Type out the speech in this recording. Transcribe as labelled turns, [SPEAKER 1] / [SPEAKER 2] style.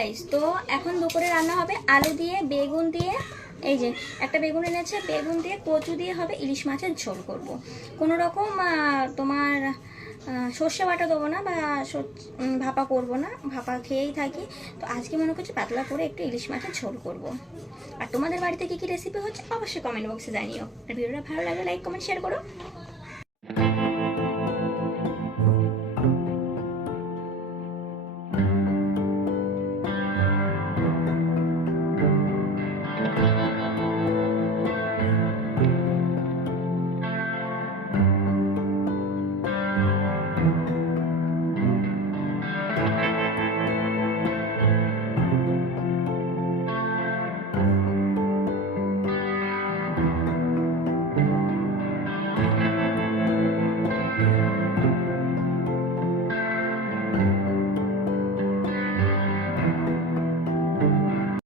[SPEAKER 1] Guys তো এখন দুপুরে রান্না হবে আলু দিয়ে, বেগুন দিয়ে, এই যে একটা বেগুন এনেছে, বেগুন দিয়ে কচু দিয়ে হবে ইলিশ মাছের ঝোল করব। কোনো রকম তোমার সর্ষে বাটা দেবো না বা ভাপা করব না, ভাপা খেয়েই থাকি। তো আজকে মনে করছি পাতলা করে একটু ইলিশ মাছের ঝোল করব। আর তোমাদের বাড়িতে কী কী রেসিপি হচ্ছে অবশ্যই কমেন্ট বক্সে জানিও। আর ভিডিওটা ভালো লাগলে লাইক কমেন্ট শেয়ার করো।